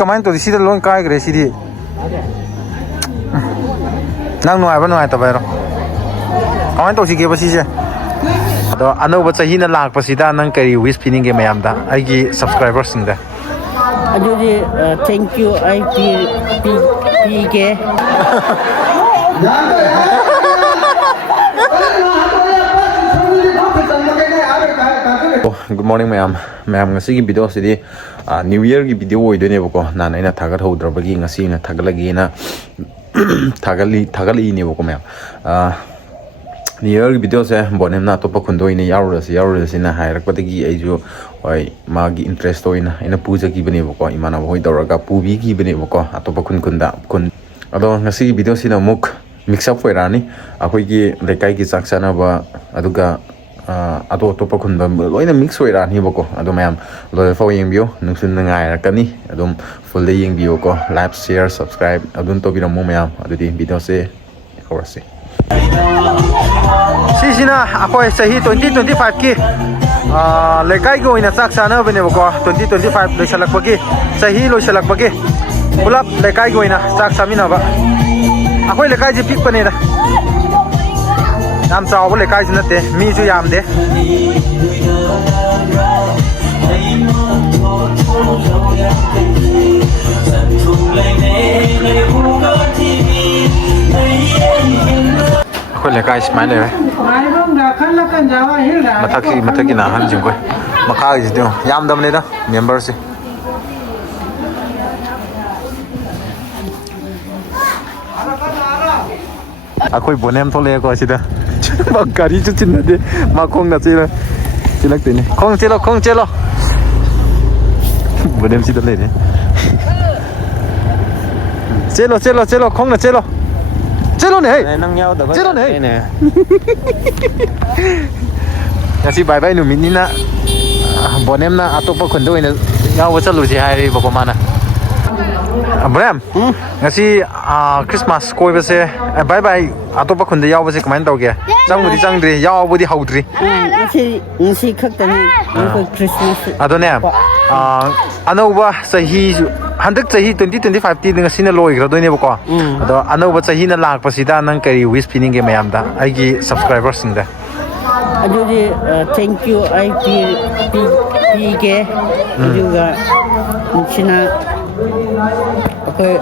kamain to sida lon kai gre sidi nang nuai ba nuai ta ba ro kamain to sige ba si je ado anoba chahi na lak pa sida nang kari wish pining ge mayam da ai gi subscribers sing da adudi thank you I PK Good morning ma'am ngasi gi video sidi new year gi video oi dene bako nan aina thagat hodrabagi ngasi na thagalagi na thagali ne bako ma'am new year gi video se bonem na topa khundo ine yaru sina hairak patagi aiju oi magi interest oina ina puja gi bane bako imana hoi doraga pubi gi bane bako atopa kun ado ngasi gi video sina muk mix up hoirani akoi gi lekai gi saksana ba aduga ado topa khunba loina mix hoira ni bako ado mayam lo fo yengbiu nungsun ngai rakani adum full day yengbiu ko like share subscribe adun to biramu mayam adudi video se horasi sisina akoi sahi 2025 ki lekai go ina sak sana bane bako 2025 loisalak bagi sahi loisalak bagi pulap lekai go ina sak samina ba akoi lekai ji pik pane da nam chaw le kai jin te mi ju yam de khoi le kai smile le mathaki na han jing koi makha ji de yam dam le da member se akoi bonem thole ko sida gari chu chin na de ma khong na chila chilak te ni khong chelo bonem sida le ne chelo khong na chelo ne nang yao da chelo ne ngasi bye bye nu min ni na bonem na atopa khondo ina yaw wa chalu ji hai ba ko mana Abraham ngasi Christmas koi ba se bye bye atopa khunde yaw ba se kamain tawge changmudi changdri yaw budi haudri ngasi khaktani Christmas adone anoba sahi handak sahi 2025 ti ngasi na loi gradoi ne bako ado anoba sahi na lak pasida nang kari wish pining ge mayam da ai gi subscribers sing da adudi thank you I PK aduga china okay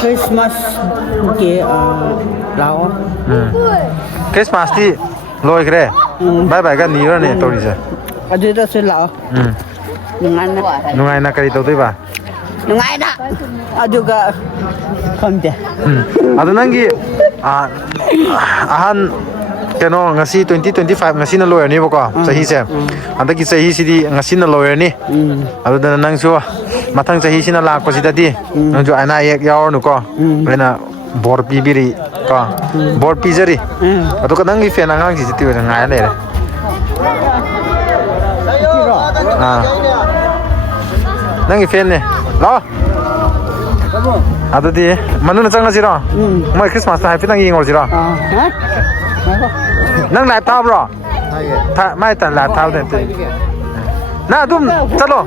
Christmas ke lao Christmas ti loi gre bye bye ga ni ra ne to ri sa adu da se lao nungai na kari to doi ba nungai da adu ga kamde adu nangi ahan keno ngasi 2025 ngasi na lawyer ni bako sahi se andaki sahi sidi ngasi na lawyer ni adu da nang su mathang sahi sina lak pasida di nang ju ana ek yaw nu ko rena bor pibiri ka bor pizari adu ka nangi fe nang ji ti wa ngai le nangi fe ne la adu di manu na chang siro mai Christmas ta happy nang ying or siro nang lai ta bro ta mai ta la ta de na dum chalo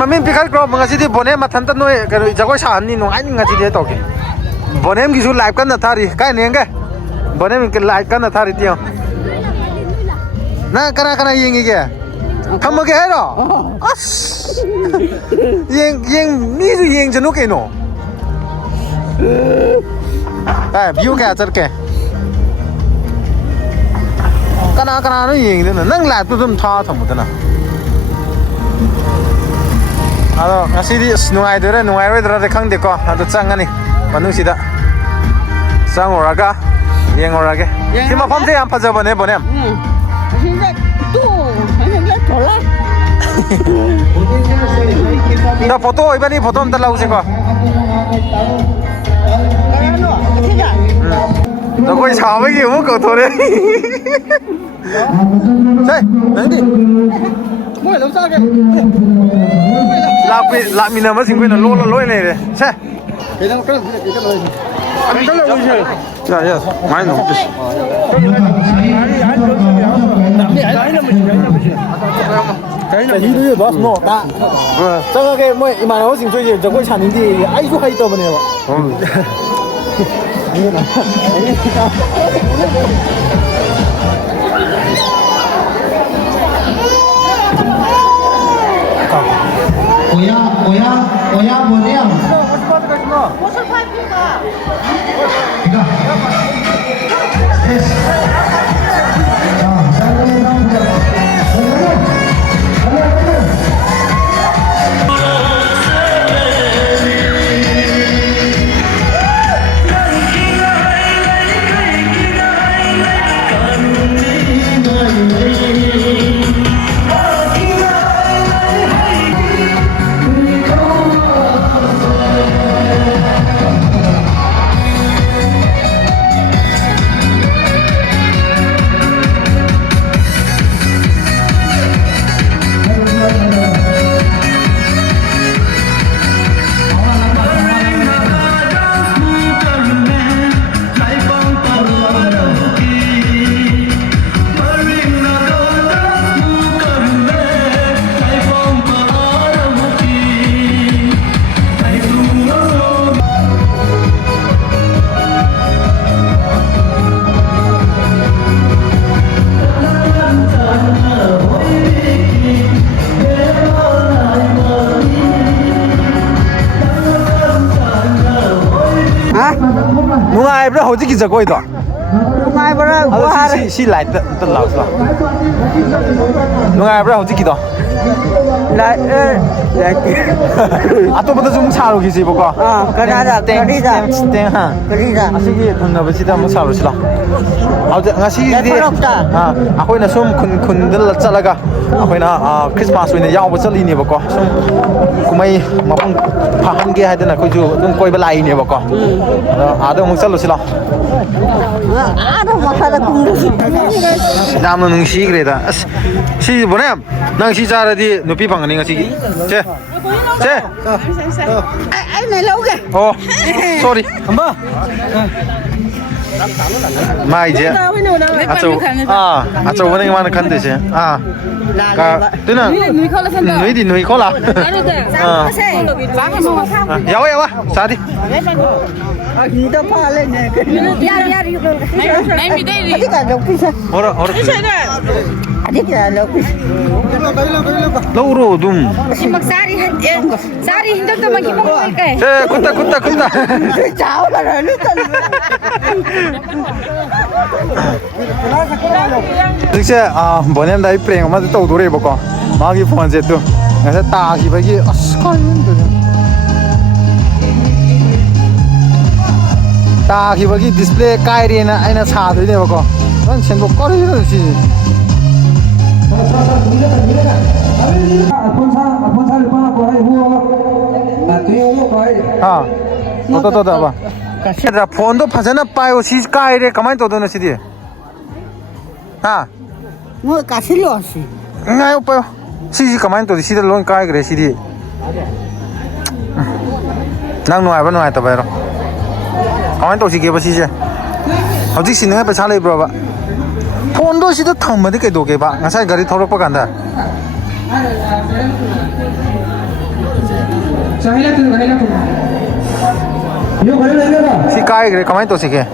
mamin pikal kro ngasi di bonem mathan ta noi jagoi sa ni nong ai ngasi de to ke bonem gi su live kan na thari kai ne nge bonem ke live kan na thari tio na kana yeng ge kam ge ha ro as yeng ni su yeng janu ke no view kaya char ke kana no yeng de nang la tu dum tha thamu da na ado ngasi di nuai de nuai re de khang de ko ado chang ani manu sida sang oraga yeng orage sima phom se am phaja bane bonem da photo ibani photo am ta lau se ko nó coi chào mấy kiểu cầu thua đấy đây nắng đi mỗi làm sao kìa làm mình làm mất sinh viên là lôi này đấy xe cái nào cái lôi dạ dạ máy nó làm gì 자기도 너스 뭐다 저게 뭐 이만 오신 저기 저거 찾는데 아이고 하이 떠버네요 오야 뭐냐? 무슨 파이프가? 이거. 됐어. 누가 호지기 저거 이다 Mai bara gua 시 라이 뜰라우스 누가 호지기다 la 아또부터 좀 차로 기지 보고 Canada Canada 땡하 Canada 아시기 던나버시다 뭐 차로시라 아저 ngasi 아코이나 좀 쿤들 짤라가 아코이나 크리스마스 오이나 야오버 짤리니 보고 좀 구마이 마방 파한게 하드나 코주 좀 꼬이바 라이니 보고 아도 뭐 짤로시라 Ada masalah kundusi 남는 응시 그래다 시 뭐냐 낭시 자라디 높이 방ani ngasi 제 Ai này lâu kìa 어 sorry 엄마 마이제 아저 원행 많은 간데지 가 뜨나 누이디 누이 콜라 야와 사디 Kita pala niya Adi ka lopis 어라 Adi ka lopis 로로 둠 Magsari hindi to magkipag kay. 제 굿다 Ciao ka na lutan 직세 뭐냐면 나이 프레임 엄마도 또 노래 보고 마기 폰제 또 그래서 딱 이በ기 딱 이በ기 디스플레이 까이리나 아이나 차도네 보고 난 전부 꺼리는 시 또 봐. 얘들아 폰도 파잖아 빠요 시 까이래 가만히 떠드는 시디 Mua cả xí lò xí ngay 오빠요 시시 가만히 떠드 시들 론 까이 그래 시디 난 누아봐 누아 또 봐요 가만히 또 시게 봐 시시 어디 시는 거 잘해 봐 폰도 시도 탐마디 게 도게 봐 나사 가리 털어 봐 간다 시 까이 그래 가만히 또 시게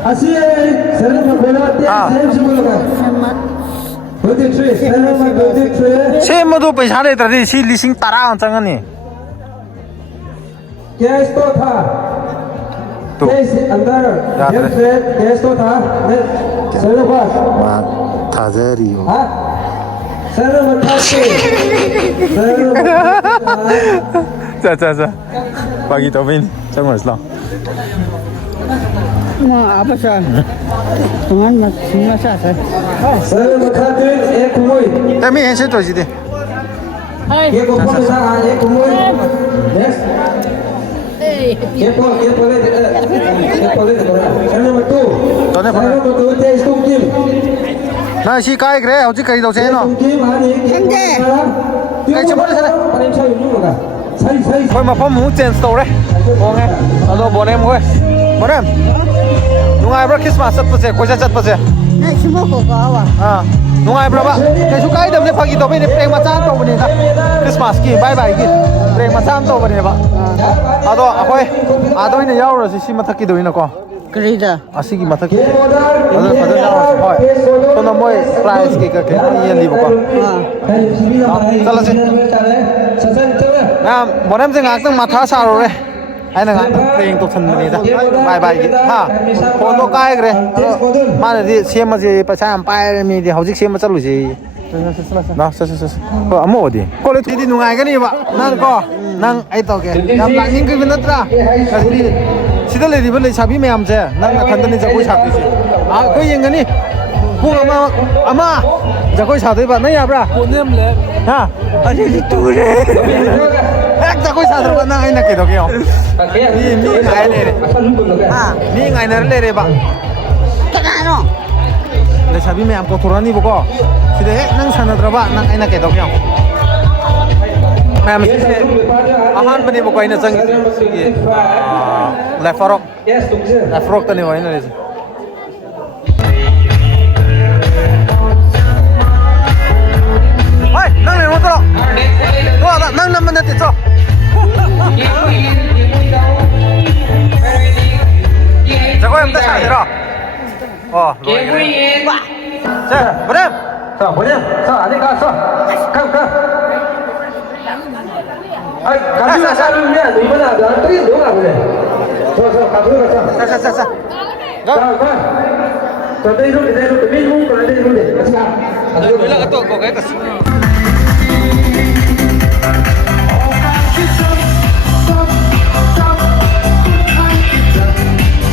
세모도 पैसाले त सी लिसिङ तारा हुन्छ नि gas तो था तो gas अंदर gas तो था सर पास थाजरी हो हां सर मथा के 자 बाकी त पनि 정말스 라 Mua apa sah Tuhan masa sah sir मथा के एक कुमोई 때문에 해체 도시디 ये को पसा एक कुमोई नेक्स्ट ये पोले sir number 2 전에 sir number 2 test तुम किम 나시 까이 그래 어디 까이 도세 너 तुम किम आनी ये चमड़े से परेम छाई नुगा सही 거기 막 보면 젠스 또래 뭐해 나도 보내 뭐해 뭐래 누가 브라 크리스마스 쳤지 고자 쳤지 Này semua kau kau 아 누가 브라 봐 계속 까이 때문에 파기 더 베네 뺑 맞아 또 보니까 크리스마스기 바이바이기 그래 마삼 또 버려 봐 아도 아코이 아도 이네 야오러시 시 마타키도 이나고 Kerida. 아시기 마타키 아도 파도 야오러시 호이 또나 모이 프라이스 기가 게 이엔리 보고 잘라지 나 뭐냄새 악당 마타 사로래 아이는 악당 플레잉 또 천문이다 바이바이기 하 폰도 까이 그래 마네디 시엠마지 빠차 빠이 미디 하우직 시엠마 잘루지 나 서서서 아무 어디 꼴레 디디 누가이 가니 봐 난거 난 아이도게 남 라닝 그 비나트라 가리 시달레 리벌레 차비 매암제 난 나탄더니 자고 차듯이 아 그 인간이 부 아마 자고 차듯이 봐 너야 브라 보냄래 하 아니 두래 딱 자고 차들어 나 아이나 게도게요 미 나이 레레 미 나이 레레 봐 Takano. le sabi me am ko thorani boko side nang sanadra ba nang aina ke dokyo mam se ahan bani boko aina chang gi la farok tani wa ina le hai nang le motro to nang nam na ti cho jago em ta sa ro 자, 보냄! 자, 보냄! 자, 아니, 가서! 가! 아이, 가서! 사람이야, 이번에 나한테 누가 그래? 자, 자. 가. 저 내로 밀고 그래. 같이 가. 연락가 또 거기 갔어.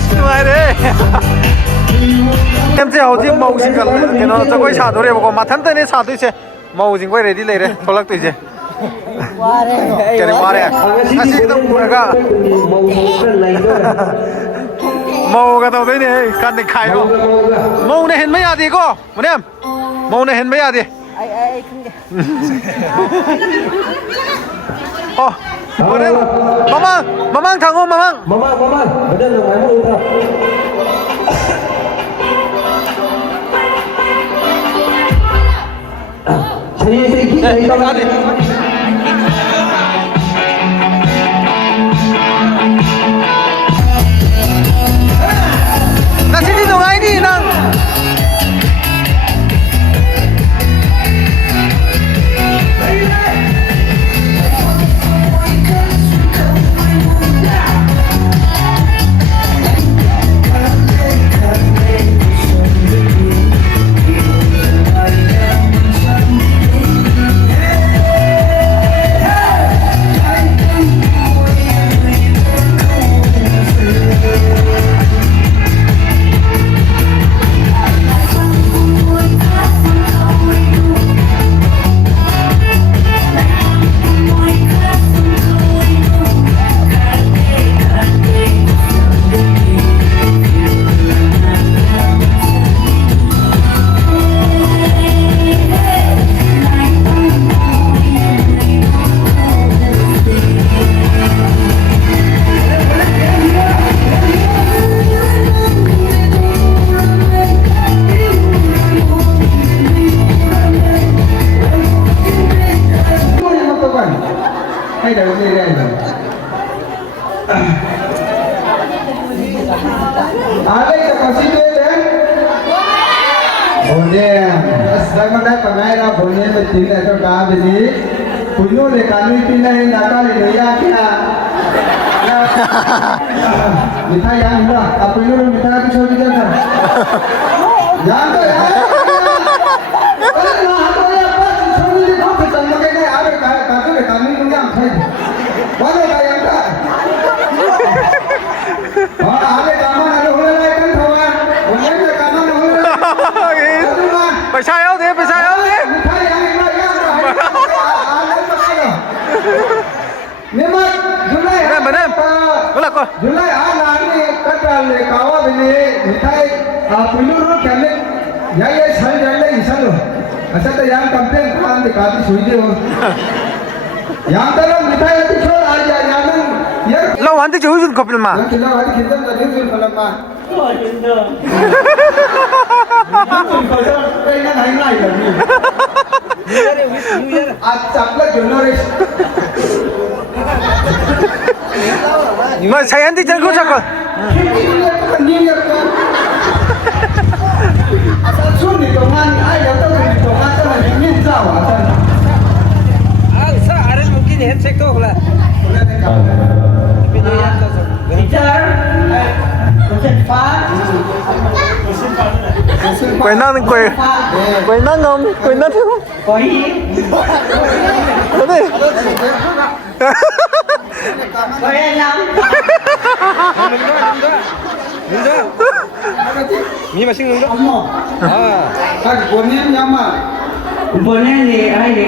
좋아해. em sẽ hậu màu gì cả cái nó cho quay xả thôi đấy mà thằng tên này xả tôi sẽ màu gì quay ready lấy đấy thôi lắc tôi chứ cái này qua đây à xin tông mùa cả màu cái tàu đấy này căn định khai không màu này hình mấy à đi cô một em màu này hình mấy à đi Ai 어 뭐래 마망 당호 마망 bener lu ngomong udah saya sedikit dari kawan 나 진짜 너 아이디 난 hay là cái này đây là có xin đấy boleh sedang nak pengaira boleh bertindak atau dah beli punya le kami pindah nakal le ya kira minta yang murah apa itu minta aku sorry jangan jangan tu ya Mana kaya ka? Ame kaman ano hula lai kan thawa. Onne na kaman hula. phải sai áo thế Mithai yang ina ya. Ale pakalo. Nemat Julai. benem bola ko Julai ani katal le kawa bini mithai piluru kale. Ya sal jalle isalo. Asa ta yang campaign kan de kaati suide ho. Yang dalam mithai ati chol aja yang lâu hắn tới chú dùn cọp mà yang kita hari kita tadi tu malam mah. Kau jangan naik lagi. Acapla Jonoris. 뭐 자연디 전고 잡고. New Year kan. Asal sun di tongan ai yang tahu di tongan tu nak min tahu asal. Sa are mungkin handshake to lah. Bicara. quay năng không quay năng không Koi. có đi Koi lang. mi mà sinh luôn Omo. Kan bonen nyama. Boleh ni ai ni.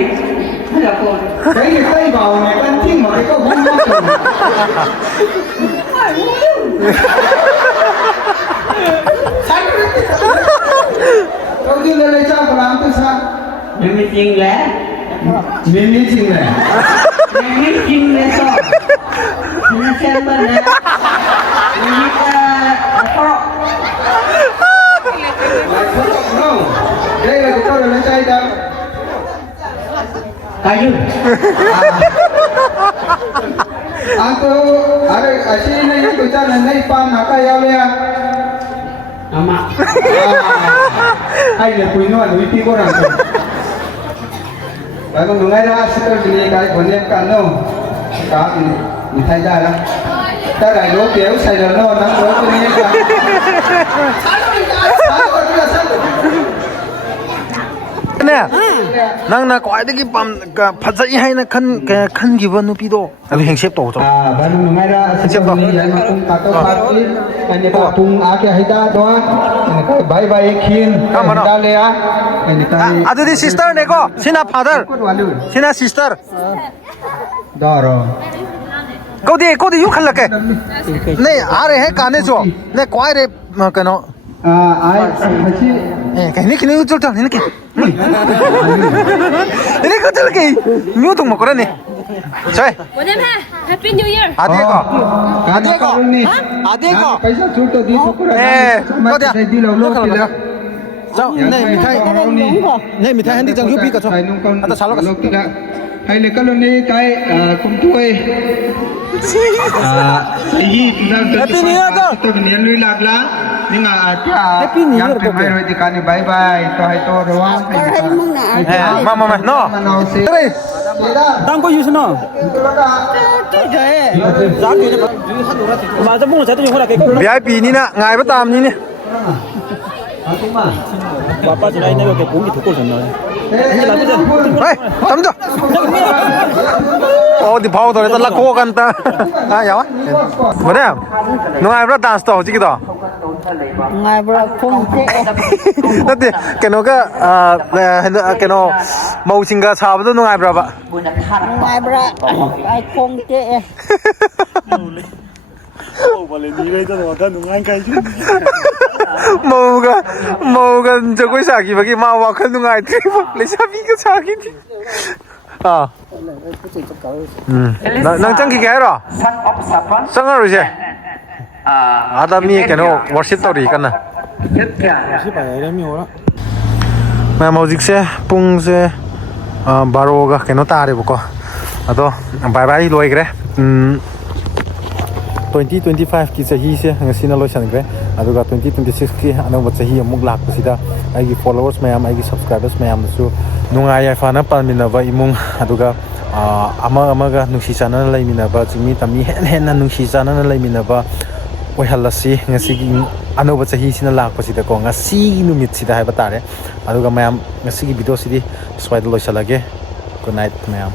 Ada pun. Cái này tay vào này kan ting mà cái có không mất rồi. Kau dia dah cakap orang tu sah. Meeting lah. Mimi cing lah. Meeting lah so. Ini siapa lah? Ini apa? No. Đây là kau dah cakap dah. Kayu. Antu ada asyik ni yang tu cakap ni pan apa ya dia? Nama. Ai le puino anu iti korang tu. Baru nungai dah sekarang ni kai bonem kan no. Kak ni thay dah lah. Ta dah lo kéo xài rồi no nắng lo tu ni kan. nè năng na quái đấy cái bầm phát dậy hay là khăn gì vân nó pido à hình xếp tổ rồi Ah, baru nungai dah sekarang ni yang aku kata pasti. Ini kapung ake hida doa. Ini kai bye bye kin. Dah le ah. Ini kai. à đây sister này cô xin là father xin là sister Dah rồi. cô đi giúp khăn là cái này à đây hết cả này rồi này quái đấy mà cái nó Ai asyik cái này chút thôi này cái ini cái thứ cái nhiều thùng mà có này chơi Bonem ha. Happy New Year. à đây có Kan kau ni. à đây có Paisa sudah di syukur. kau dia Di lalu tidak. sao này mình thay này mình thay anh đi chẳng giúp biết cả sao Sai nung à ta sao kalau tidak. Hai le kalau ni kai kumtuai. Iyi tidak. Happy New Year tu. Tu ni lui lagla. Ni ngah dia. Happy New Year tu. Yang mai roi di kani bye bye. Tu hai tu ruang. mà no đây đang có gì sao VIP ni nè ngài bắt tam ni nè Bapa chỉ đây nơi cái cuốn thì thuộc cô rồi. hey tắm chưa ô thì phao rồi ta là côกันta à hiểu vậy nè ngài bắt dance to chứ cái đó Ngai berapung je. nanti keno ka keno mau singa sa ba no ngai bra ba Ngai berapung je. mau ga cho koi sa ki ba ki ma wa khan ngai tri le sa bi ka sa ki à nang chang ki ga ro sang ro je ada mi keno worship tori kana mà màu dịch xe pung xe baro ga cái nó ta đấy bố ado bye bye lôi cái 2025 ki chahi se ngasi na loisan gre aduga 2026 ki anong chahi amuk lak pasida ai followers mayam ai subscribers mayam su nungai ai fana palmina ba imung aduga ama ga nungsi chana laimina ba chimi tami hen na nungsi chana laimina ba oi halasi ngasi gi anoba chahi sina lak pasida ko ngasi numit sida hai batare aduga mayam ngasi gi video sidi swaid loisalage good night mayam